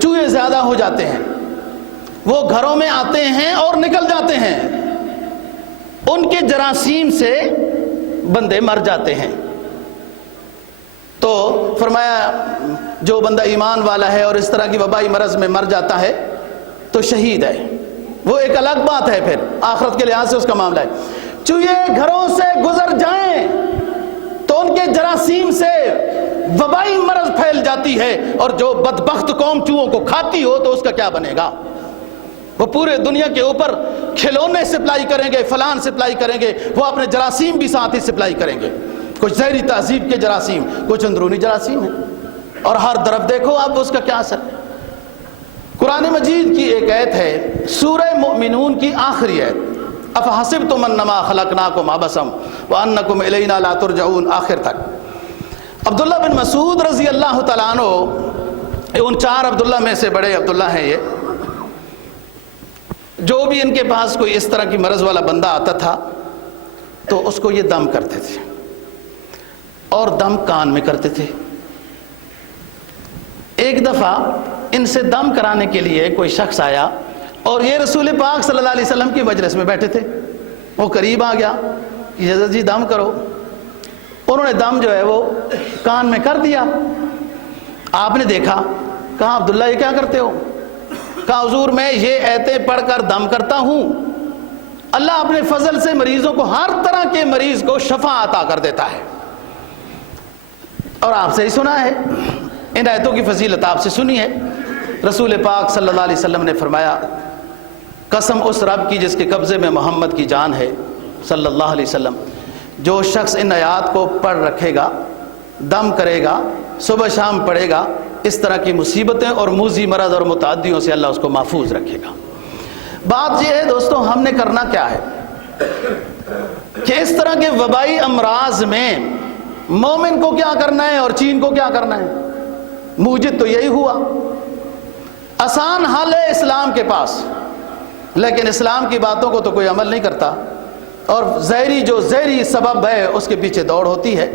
چوہے زیادہ ہو جاتے ہیں، وہ گھروں میں آتے ہیں اور نکل جاتے ہیں، ان کے جراثیم سے بندے مر جاتے ہیں۔ تو فرمایا جو بندہ ایمان والا ہے اور اس طرح کی وبائی مرض میں مر جاتا ہے تو شہید ہے، وہ ایک الگ بات ہے، پھر آخرت کے لحاظ سے اس کا معاملہ ہے۔ چوہے گھروں سے گزر جائیں تو ان کے جراثیم سے وبائی مرض پھیل جاتی ہے، اور جو بدبخت قوم چوہوں کو کھاتی ہو تو اس کا کیا بنے گا؟ وہ پورے دنیا کے اوپر کھلونے سپلائی کریں گے، فلان سپلائی کریں گے، وہ اپنے جراثیم بھی ساتھ ہی سپلائی کریں گے، کچھ زہری تہذیب کے جراثیم، کچھ اندرونی جراثیم ہیں، اور ہر طرف دیکھو اب اس کا کیا اثر ہے۔ قرآن مجید کی ایک آیت ہے، سورہ مؤمنون کی آخری آیت، افحسبتم انما خلقناکم عبثا وانکم الینا لا ترجعون، آخر تک۔ عبداللہ بن مسعود رضی اللہ تعالیٰ عنہ، ان چار عبداللہ میں سے بڑے عبداللہ ہیں یہ، جو بھی ان کے پاس کوئی اس طرح کی مرض والا بندہ آتا تھا تو اس کو یہ دم کرتے تھے، اور دم کان میں کرتے تھے۔ ایک دفعہ ان سے دم کرانے کے لیے کوئی شخص آیا اور یہ رسول پاک صلی اللہ علیہ وسلم کی مجلس میں بیٹھے تھے، وہ قریب آ گیا کہ حضرت جی دم کرو۔ انہوں نے دم جو ہے وہ کان میں کر دیا۔ آپ نے دیکھا، کہا عبداللہ یہ کیا کرتے ہو؟ کہا حضور میں یہ ایتیں پڑھ کر دم کرتا ہوں، اللہ اپنے فضل سے مریضوں کو، ہر طرح کے مریض کو شفا عطا کر دیتا ہے۔ اور آپ سے ہی سنا ہے، ان آیتوں کی فضیلت آپ سے سنی ہے۔ رسول پاک صلی اللہ علیہ وسلم نے فرمایا قسم اس رب کی جس کے قبضے میں محمد کی جان ہے صلی اللہ علیہ وسلم، جو شخص ان آیات کو پڑھ رکھے گا، دم کرے گا، صبح شام پڑھے گا، اس طرح کی مصیبتیں اور موذی مرض اور متعدیوں سے اللہ اس کو محفوظ رکھے گا۔ بات یہ ہے دوستو، ہم نے کرنا کیا ہے کہ اس طرح کے وبائی امراض میں مومن کو کیا کرنا ہے اور چین کو کیا کرنا ہے؟ موجد تو یہی ہوا، آسان حل ہے اسلام کے پاس، لیکن اسلام کی باتوں کو تو کوئی عمل نہیں کرتا، اور زہری جو زہری سبب ہے اس کے پیچھے دوڑ ہوتی ہے۔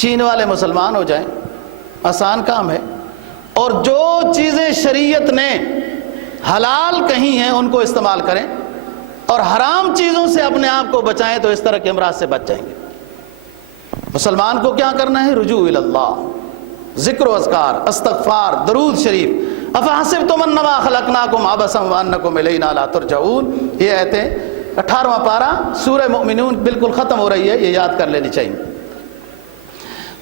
چین والے مسلمان ہو جائیں، آسان کام ہے، اور جو چیزیں شریعت نے حلال کہی ہیں ان کو استعمال کریں، اور حرام چیزوں سے اپنے آپ کو بچائیں، تو اس طرح کے امراض سے بچ جائیں گے۔ مسلمان کو کیا کرنا ہے؟ رجوع اللہ، ذکر و اذکار، استغفار، درود شریف۔ افحسبتم انما خلقناکم عبثا وانکم الینا لا ترجعون، یہ آیتیں 18واں پارہ سورہ مومنون بالکل ختم ہو رہی ہے، یہ یاد کر لینی چاہیے۔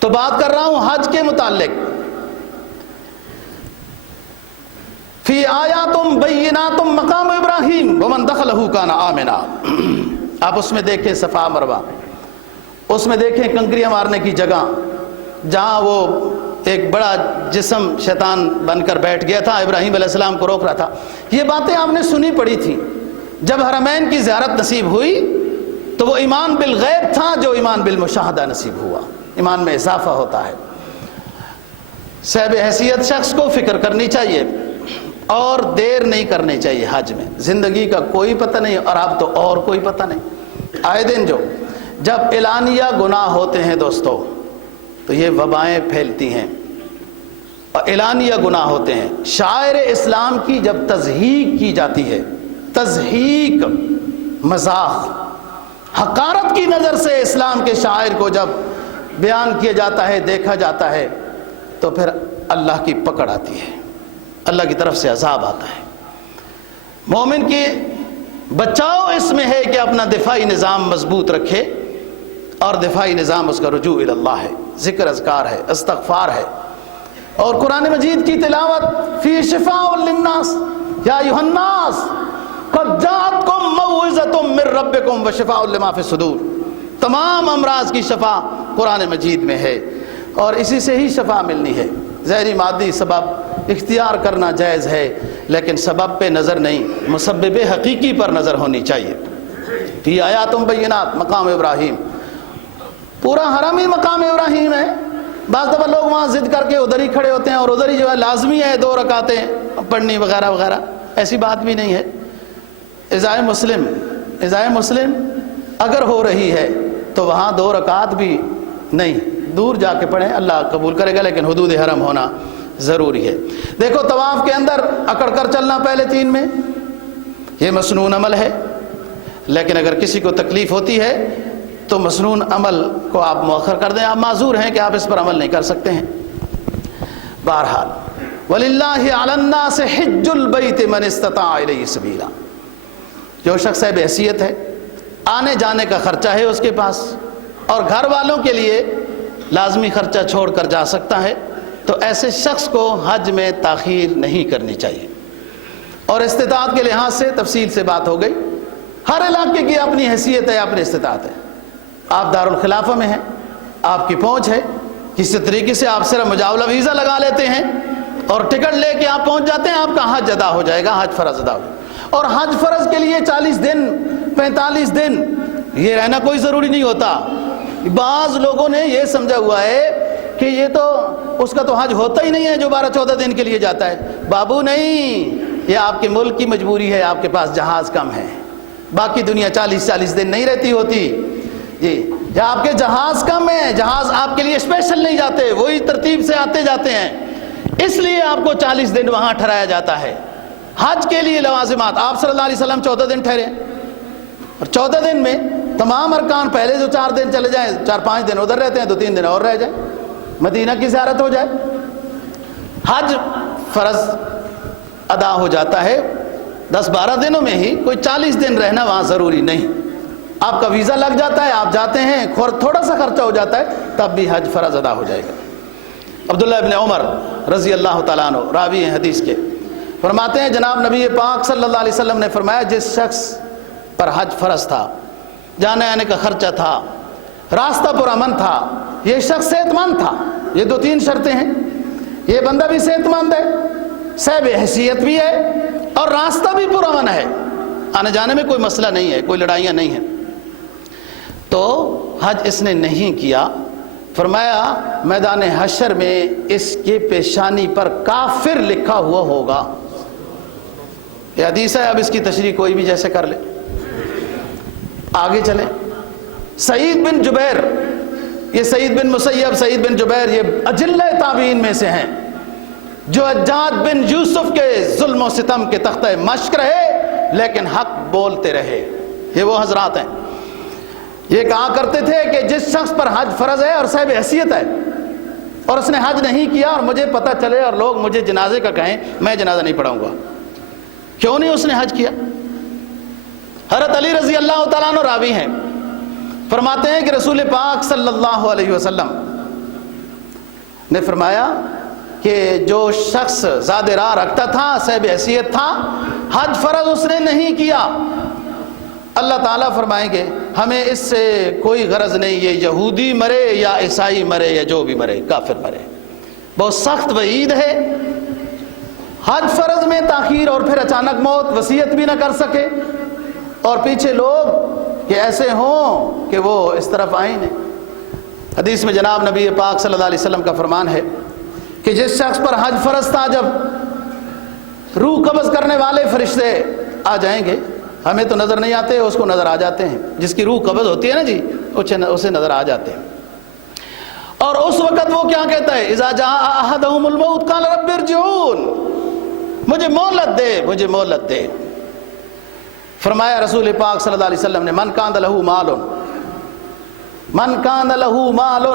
تو بات کر رہا ہوں حج کے متعلق۔ فی آیات بینات مقام ابراہیم ومن دخلہ کان آمنا۔ آپ اس میں دیکھیں صفا مروہ، اس میں دیکھیں کنکریاں مارنے کی جگہ جہاں وہ ایک بڑا جسم شیطان بن کر بیٹھ گیا تھا، ابراہیم علیہ السلام کو روک رہا تھا۔ یہ باتیں آپ نے سنی پڑھی تھی۔ جب حرمین کی زیارت نصیب ہوئی تو وہ ایمان بالغیب تھا جو ایمان بالمشاہدہ نصیب ہوا، ایمان میں اضافہ ہوتا ہے۔ صاحب حیثیت شخص کو فکر کرنی چاہیے اور دیر نہیں کرنی چاہیے حج میں۔ زندگی کا کوئی پتہ نہیں، اور اب تو اور کوئی پتہ نہیں۔ آئے دن جب اعلانیہ گناہ ہوتے ہیں دوستو تو یہ وبائیں پھیلتی ہیں، اور اعلانیہ گناہ ہوتے ہیں۔ شاعر اسلام کی جب تضحیک کی جاتی ہے، تضحیک، مذاق، حقارت کی نظر سے اسلام کے شاعر کو جب بیان کیا جاتا ہے، دیکھا جاتا ہے، تو پھر اللہ کی پکڑ آتی ہے، اللہ کی طرف سے عذاب آتا ہے۔ مومن کی بچاؤ اس میں ہے کہ اپنا دفاعی نظام مضبوط رکھے، اور دفاعی نظام اس کا رجوع اللہ ہے، ذکر اذکار ہے، استغفار ہے، اور قرآن مجید کی تلاوت۔ فی شفاء للناس یا ایھا الناس قد جاءتکم موعظۃ من ربکم وشفاء لما فی الصدور۔ تمام امراض کی شفا قرآن مجید میں ہے، اور اسی سے ہی شفا ملنی ہے۔ ظاہری مادی سبب اختیار کرنا جائز ہے، لیکن سبب پہ نظر نہیں، مسبب حقیقی پر نظر ہونی چاہیے۔ فی آیات بینات مقام ابراہیم، پورا حرم ہی مقام ابراہیم ہے۔ بعض دفعہ لوگ وہاں ضد کر کے ادھر ہی کھڑے ہوتے ہیں، اور ادھر ہی جو ہے لازمی ہے 2 رکعتیں پڑھنی وغیرہ وغیرہ، ایسی بات بھی نہیں ہے۔ ازائے مسلم اگر ہو رہی ہے تو وہاں 2 رکعت بھی نہیں، دور جا کے پڑھیں، اللہ قبول کرے گا، لیکن حدود حرم ہونا ضروری ہے۔ دیکھو طواف کے اندر اکڑ کر چلنا پہلے 3 میں، یہ مسنون عمل ہے، لیکن اگر کسی کو تکلیف ہوتی ہے تو مسنون عمل کو آپ مؤخر کر دیں، آپ معذور ہیں کہ آپ اس پر عمل نہیں کر سکتے ہیں۔ بہرحال وَلِلَّهِ عَلَى النَّاسِ حِجُّ الْبَيْتِ مَنِ اسْتَطَاعَ إِلَيْهِ سَبِيلًا۔ جو شخص صاحب حیثیت ہے، آنے جانے کا خرچہ ہے اس کے پاس، اور گھر والوں کے لیے لازمی خرچہ چھوڑ کر جا سکتا ہے، تو ایسے شخص کو حج میں تاخیر نہیں کرنی چاہیے۔ اور استطاعت کے لحاظ سے تفصیل سے بات ہو گئی، ہر علاقے کی اپنی حیثیت ہے، اپنی استطاعت ہے۔ آپ دارالخلافہ میں ہیں، آپ کی پہنچ ہے، کسی طریقے سے آپ صرف مجاولہ ویزا لگا لیتے ہیں اور ٹکٹ لے کے آپ پہنچ جاتے ہیں، آپ کا حج ادا ہو جائے گا، حج فرض ادا ہو جائے گا۔ اور حج فرض کے لیے 40 دن 45 دن یہ رہنا کوئی ضروری نہیں ہوتا۔ بعض لوگوں نے یہ سمجھا ہوا ہے کہ یہ تو اس کا تو حج ہوتا ہی نہیں ہے جو 12-14 دن کے لیے جاتا ہے۔ بابو نہیں، یہ آپ کے ملک کی مجبوری ہے، آپ کے پاس جہاز کم ہے، باقی دنیا 40 دن نہیں رہتی ہوتی جی، یا آپ کے جہاز کم ہیں، جہاز آپ کے لیے اسپیشل نہیں جاتے، وہی ترتیب سے آتے جاتے ہیں، اس لیے آپ کو 40 دن وہاں ٹھہرایا جاتا ہے۔ حج کے لیے لوازمات، آپ صلی اللہ علیہ وسلم 14 دن ٹھہرے، اور 14 دن میں تمام ارکان، پہلے جو 4 دن چلے جائیں، 4-5 دن ادھر رہتے ہیں تو 3 دن اور رہ جائیں، مدینہ کی زیارت ہو جائے، حج فرض ادا ہو جاتا ہے۔ 10-12 دنوں میں ہی، کوئی 40 دن رہنا وہاں ضروری نہیں۔ آپ کا ویزا لگ جاتا ہے، آپ جاتے ہیں، تھوڑا سا خرچہ ہو جاتا ہے، تب بھی حج فرض ادا ہو جائے گا۔ عبداللہ ابن عمر رضی اللہ تعالیٰ عنہ راوی ہیں حدیث کے، فرماتے ہیں جناب نبی پاک صلی اللہ علیہ وسلم نے فرمایا، جس شخص پر حج فرض تھا، جانے آنے کا خرچہ تھا، راستہ پرامن تھا، یہ شخص صحت مند تھا، یہ 2-3 شرطیں ہیں، یہ بندہ بھی صحت مند ہے، صاحب حیثیت بھی ہے، اور راستہ بھی پرامن ہے، آنے جانے میں کوئی مسئلہ نہیں ہے، کوئی لڑائیاں نہیں ہیں، تو حج اس نے نہیں کیا، فرمایا میدان حشر میں اس کے پیشانی پر کافر لکھا ہوا ہوگا۔ یہ حدیث ہے، اب اس کی تشریح کوئی بھی جیسے کر لے۔ آگے چلیں، سعید بن جبیر یہ سعید بن مسیب، سعید بن جبیر، یہ اجلہ تابعین میں سے ہیں جو حجاج بن یوسف کے ظلم و ستم کے تختہ مشق رہے لیکن حق بولتے رہے۔ یہ وہ حضرات ہیں، یہ کہا کرتے تھے کہ جس شخص پر حج فرض ہے اور صاحب حیثیت ہے اور اس نے حج نہیں کیا اور مجھے پتہ چلے اور لوگ مجھے جنازے کا کہیں، میں جنازہ نہیں پڑھاؤں گا۔ کیوں نہیں اس نے حج کیا؟ حضرت علی رضی اللہ تعالیٰ عنہ راوی ہیں، فرماتے ہیں کہ رسول پاک صلی اللہ علیہ وسلم نے فرمایا کہ جو شخص زاد راہ رکھتا تھا، صاحب حیثیت تھا، حج فرض اس نے نہیں کیا، اللہ تعالیٰ فرمائیں گے ہمیں اس سے کوئی غرض نہیں، یہ یہودی مرے یا عیسائی مرے یا جو بھی مرے، کافر مرے۔ بہت سخت وعید ہے۔ حج فرض میں تاخیر اور پھر اچانک موت، وصیت بھی نہ کر سکے اور پیچھے لوگ کہ ایسے ہوں کہ وہ اس طرف آئیں نہیں۔ حدیث میں جناب نبی پاک صلی اللہ علیہ وسلم کا فرمان ہے کہ جس شخص پر حج فرض تھا، جب روح قبض کرنے والے فرشتے آ جائیں گے، ہمیں تو نظر نہیں آتے، اس کو نظر آ جاتے ہیں، جس کی روح قبض ہوتی ہے نا جی، اسے نظر آ جاتے ہیں۔ اور اس وقت وہ کیا کہتا ہے؟ اذا جاء احدهم الموت قال رب ارجعون، مجھے مہلت دے، مجھے مہلت دے۔ فرمایا رسول پاک صلی اللہ علیہ وسلم نے من کان لہ مال، من کان لہ مال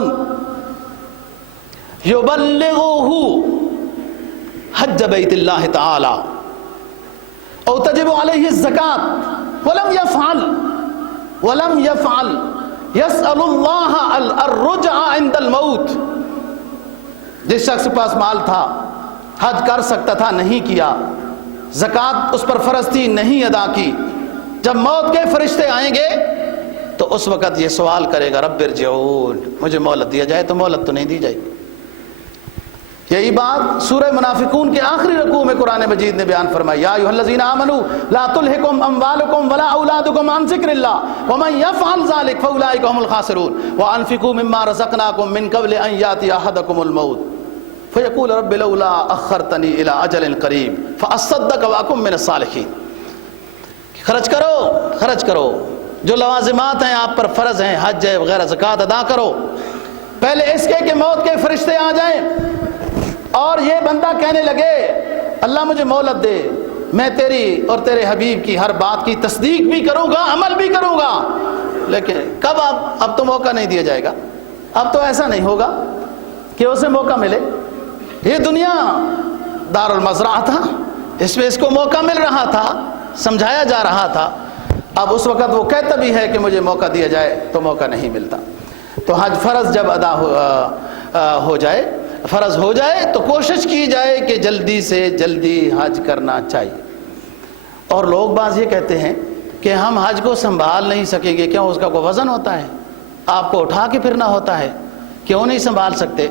یبلغہ حج بیت اللہ تعالی او تجب علیہ الزکاة ولم یفعل یسأل اللہ الرجع عند الموت۔ جس شخص کے پاس مال تھا، حج کر سکتا تھا، نہیں کیا، زکوٰۃ اس پر فرض تھی، نہیں ادا کی، جب موت کے فرشتے آئیں گے تو اس وقت یہ سوال کرے گا رب ارجعون، مجھے مہلت دیا جائے، تو مہلت تو نہیں دی جائے گی۔ یہی بات سورہ منافقون کے آخری رکوع میں قرآن مجید نے بیان فرمائی، یا ایھا الذین آمنوا لا تلہکم اموالکم ولا اولادکم عن ذکر اللہ ومن یفعل ذلک فاولئک هم الخاسرون وانفقوا مما رزقناکم من قبل ان یاتی احدکم الموت فیقول رب لولا اخرتنی الی اجل قریب فاصدق واکن من الصالحین۔ خرچ کرو، خرچ کرو، جو لوازمات ہیں آپ پر فرض ہیں، حج ہے وغیرہ، زکوٰۃ ادا کرو، پہلے اس کے کہ موت کے فرشتے آ جائیں اور یہ بندہ کہنے لگے اللہ مجھے مہلت دے، میں تیری اور تیرے حبیب کی ہر بات کی تصدیق بھی کروں گا، عمل بھی کروں گا، لیکن کب؟ اب تو موقع نہیں دیا جائے گا، اب تو ایسا نہیں ہوگا کہ اسے موقع ملے۔ یہ دنیا دار المزرعہ تھا، اس میں اس کو موقع مل رہا تھا، سمجھایا جا رہا تھا، اب اس وقت وہ کہتا بھی ہے کہ مجھے موقع دیا جائے تو موقع نہیں ملتا۔ تو حج فرض جب ادا ہو جائے، فرض ہو جائے تو کوشش کی جائے کہ جلدی سے جلدی حج کرنا چاہیے۔ اور لوگ بعض یہ کہتے ہیں کہ ہم حج کو سنبھال نہیں سکیں گے، کیوں؟ اس کا کوئی وزن ہوتا ہے، آپ کو اٹھا کے پھرنا ہوتا ہے، کیوں نہیں سنبھال سکتے؟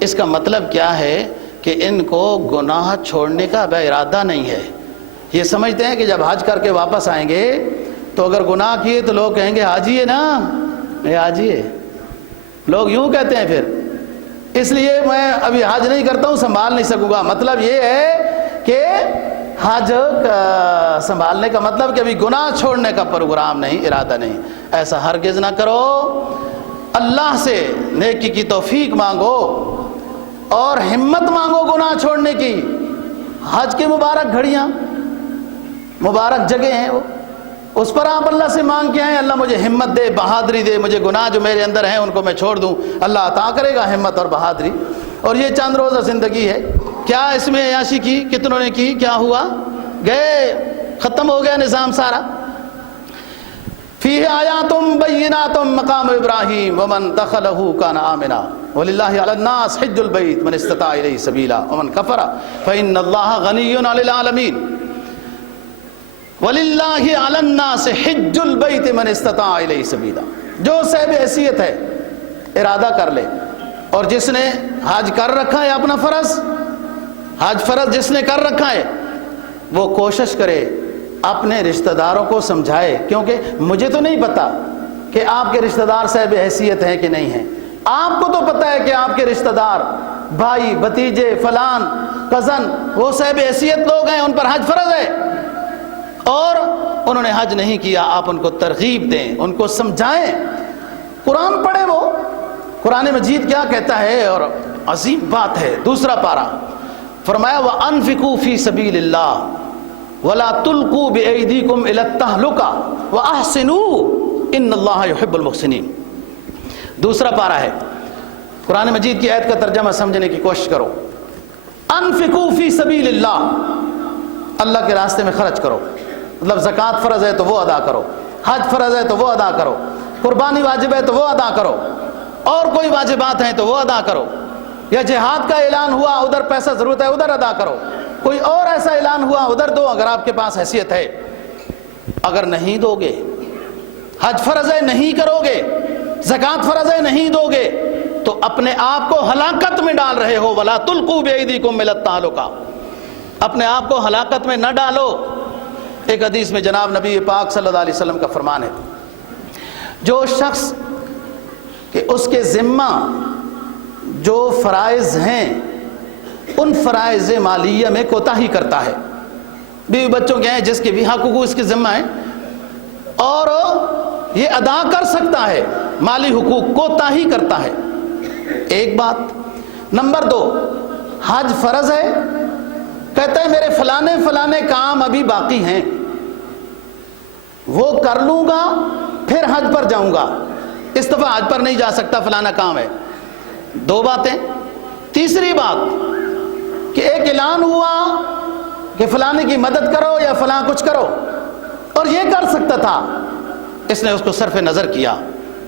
اس کا مطلب کیا ہے کہ ان کو گناہ چھوڑنے کا بے ارادہ نہیں ہے۔ یہ سمجھتے ہیں کہ جب حج کر کے واپس آئیں گے تو اگر گناہ کیے تو لوگ کہیں گے حاجی ہے نا، یہ حاجی ہے، لوگ یوں کہتے ہیں پھر، اس لیے میں ابھی حج نہیں کرتا ہوں، سنبھال نہیں سکوں گا۔ مطلب یہ ہے کہ حج سنبھالنے کا مطلب کہ ابھی گناہ چھوڑنے کا پروگرام نہیں، ارادہ نہیں۔ ایسا ہرگز نہ کرو، اللہ سے نیکی کی توفیق مانگو اور ہمت مانگو گناہ چھوڑنے کی۔ حج کی مبارک گھڑیاں، مبارک جگہ ہیں وہ، اس پر آپ اللہ سے مانگ کے آئیں اللہ مجھے ہمت دے، بہادری دے، مجھے گناہ جو میرے اندر ہیں ان کو میں چھوڑ دوں، اللہ عطا کرے گا ہمت اور بہادری۔ اور یہ چند روزہ زندگی ہے، کیا اس میں عیاشی کی؟ کتنوں نے کی؟ کیا ہوا؟ گئے، ختم ہو گیا نظام سارا۔ فیہ آیات بینات مقام ابراہیم ومن دخلہ کان آمنا وللہ علی الناس حج البیت من استطاع الیہ سبیلا ومن کفر فإن اللہ غنی عن العالمین وَلِلَّهِ عَلَى النَّاسِ حِجُّ الْبَيْتِ مَنِ اسْتَطَاعَ إِلَيْهِ سَبِيلًا۔ جو صاحب حیثیت ہے ارادہ کر لے، اور جس نے حج کر رکھا ہے اپنا فرض، حج فرض جس نے کر رکھا ہے وہ کوشش کرے اپنے رشتہ داروں کو سمجھائے، کیونکہ مجھے تو نہیں پتا کہ آپ کے رشتہ دار صاحب حیثیت ہیں کہ نہیں ہیں، آپ کو تو پتہ ہے کہ آپ کے رشتہ دار بھائی، بھتیجے، فلان، کزن، وہ صاحب حیثیت لوگ ہیں، ان پر حج فرض ہے اور انہوں نے حج نہیں کیا۔ آپ ان کو ترغیب دیں، ان کو سمجھائیں، قرآن پڑھیں، وہ قرآن مجید کیا کہتا ہے اور عظیم بات ہے. دوسرا پارہ فرمایا وَأَنفِقُوا فِي سَبِيلِ اللَّهِ وَلَا تُلْقُوا بِأَيْدِيكُمْ إِلَى التَّهْلُكَةِ وَأَحْسِنُوا إِنَّ اللَّهَ يُحِبُّ الْمُحْسِنِينَ. دوسرا پارہ ہے. قرآن مجید کی آیت کا ترجمہ سمجھنے کی کوشش کرو. انفقوا فی سبیل اللہ، اللہ کے راستے میں خرچ کرو. مطلب زکوٰۃ فرض ہے تو وہ ادا کرو، حج فرض ہے تو وہ ادا کرو، قربانی واجب ہے تو وہ ادا کرو، اور کوئی واجبات ہیں تو وہ ادا کرو. یا جہاد کا اعلان ہوا ادھر پیسہ ضرورت ہے ادھر ادا کرو. کوئی اور ایسا اعلان ہوا ادھر دو اگر آپ کے پاس حیثیت ہے. اگر نہیں دو گے، حج فرض ہے نہیں کرو گے، زکوٰۃ فرض ہے نہیں دو گے، تو اپنے آپ کو ہلاکت میں ڈال رہے ہو. وَلَا تُلْقُوا بِأَيْدِيكُمْ إِلَى التَّهْلُكَةِ، اپنے آپ کو ہلاکت میں نہ ڈالو. ایک حدیث میں جناب نبی پاک صلی اللہ علیہ وسلم کا فرمان ہے، جو شخص کہ اس کے ذمہ جو فرائض ہیں ان فرائض مالیہ میں کوتاہی کرتا ہے، بیوی بچوں کے ہیں جس کے بھی حقوق اس کے ذمہ ہیں اور یہ ادا کر سکتا ہے، مالی حقوق کوتاہی کرتا ہے. ایک بات. نمبر 2، حج فرض ہے، کہتا ہے میرے فلانے کام ابھی باقی ہیں، وہ کر لوں گا پھر حج پر جاؤں گا، اس دفعہ حج پر نہیں جا سکتا فلانا کام ہے. 2 باتیں. تیسری بات کہ ایک اعلان ہوا کہ فلانے کی مدد کرو یا فلاں کچھ کرو، اور یہ کر سکتا تھا، اس نے اس کو صرف نظر کیا.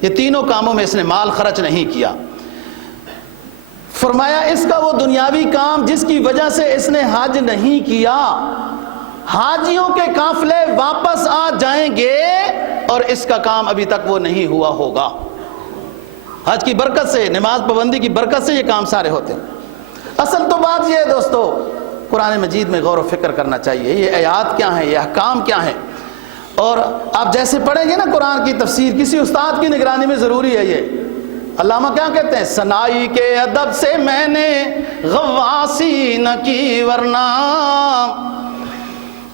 یہ تینوں کاموں میں اس نے مال خرچ نہیں کیا. فرمایا اس کا وہ دنیاوی کام جس کی وجہ سے اس نے حج نہیں کیا، حاجیوں کے قافلے واپس آ جائیں گے اور اس کا کام ابھی تک وہ نہیں ہوا ہوگا. حج کی برکت سے، نماز پابندی کی برکت سے یہ کام سارے ہوتے ہیں. اصل تو بات یہ ہے دوستو، قرآن مجید میں غور و فکر کرنا چاہیے. یہ آیات کیا ہیں، یہ احکام کیا ہیں، اور آپ جیسے پڑھیں گے نا قرآن کی تفسیر، کسی استاد کی نگرانی میں ضروری ہے. یہ علامہ کیا کہتے ہیں، سنائی کے ادب سے میں نے غواسی نہ کی ورنہ.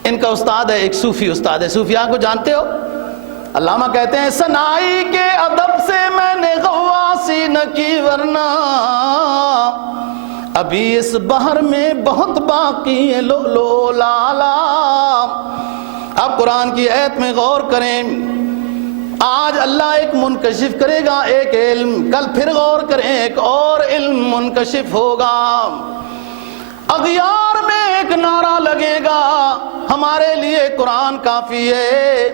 ان کا استاد ہے ایک صوفی استاد ہے، صوفیاء کو جانتے ہو. علامہ کہتے ہیں سنائی کے ادب سے میں نے غواسی نہ کی ورنہ، ابھی اس بحر میں بہت باقی ہے لولو لالا. اب قرآن کی آیت میں غور کریں. آج اللہ ایک منکشف کرے گا ایک علم، کل پھر غور کریں ایک اور علم منکشف ہوگا. اغیار میں ایک نعرہ لگے گا ہمارے لیے قرآن کافی ہے.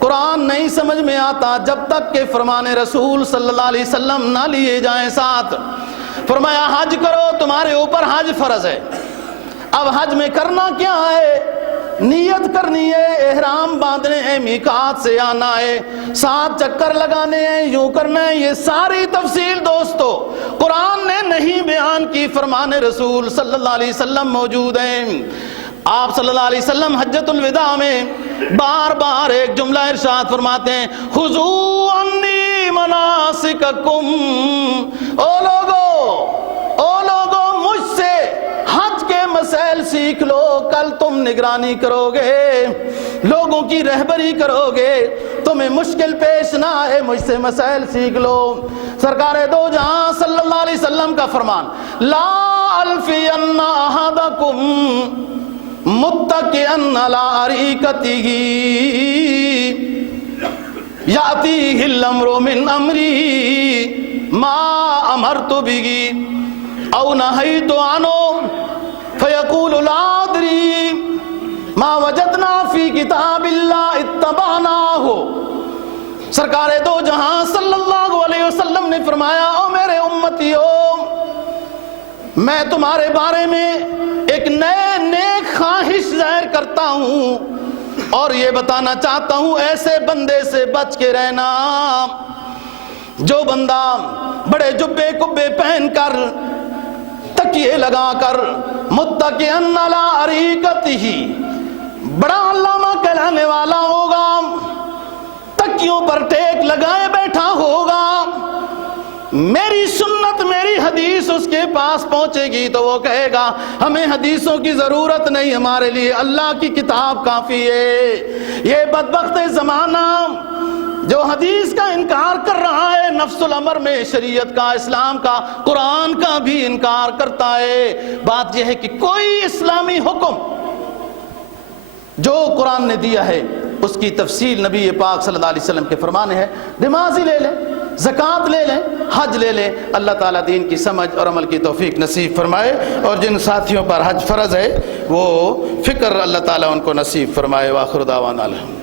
قرآن نہیں سمجھ میں آتا جب تک کہ فرمان رسول صلی اللہ علیہ وسلم نہ لیے جائیں ساتھ. فرمایا حج کرو، تمہارے اوپر حج فرض ہے. اب حج میں کرنا کیا ہے؟ نیت کرنی ہے، احرام باندھنے ہیں، میقات سے آنا ہے، 7 چکر لگانے ہیں، یوں کرنا ہے. یہ ساری تفصیل دوستو قرآن نے نہیں بیان کی، فرمان رسول صلی اللہ علیہ وسلم موجود ہیں. آپ صلی اللہ علیہ وسلم حجۃ الوداع میں بار بار ایک جملہ ارشاد فرماتے ہیں، خذوا عنی مناسککم. او لوگو مجھ سے حج کے مسائل سیکھ لو. کل تم نگرانی کرو گے، لوگوں کی رہبری کرو گے، تمہیں مشکل پیش نہ آئے، مجھ سے مسائل سیکھ لو. سرکار دو جہاں صلی اللہ علیہ وسلم کا فرمان، لا الفین احدکم متکئن علی اریکتہ یاتیہ الامر من امری ما امرت بہ او نہیت عنہ فیقول لا ادری ما وجدنا فی کتاب اللہ اتبعناہ. سرکار دو جہاں صلی اللہ علیہ وسلم نے فرمایا، او میرے امتیو، میں تمہارے بارے میں ایک نئے نیک خواہش ظاہر کرتا ہوں اور یہ بتانا چاہتا ہوں ایسے بندے سے بچ کے رہنا جو بندہ بڑے جبے کبے پہن کر، تکیے لگا کر، متکئن علی اریکتہ، بڑا علامہ کہلانے والا ہوگا، تکیوں پر ٹیک لگائے بیٹھا ہوگا. میری سنت، میری حدیث اس کے پاس پہنچے گی تو وہ کہے گا ہمیں حدیثوں کی ضرورت نہیں، ہمارے لیے اللہ کی کتاب کافی ہے. یہ بدبخت زمانہ جو حدیث کا انکار کر رہا ہے نفس الامر میں شریعت کا، اسلام کا، قرآن کا بھی انکار کرتا ہے۔ بات یہ ہے کہ کوئی اسلامی حکم جو قرآن نے دیا ہے اس کی تفصیل نبی پاک صلی اللہ علیہ وسلم کے فرمانے ہے۔ نماز ہی لے لیں، زکوٰۃ لے لیں، حج لے لیں۔ اللہ تعالیٰ دین کی سمجھ اور عمل کی توفیق نصیب فرمائے، اور جن ساتھیوں پر حج فرض ہے وہ فکر اللہ تعالیٰ ان کو نصیب فرمائے۔ وآخر دعوانا الحمد۔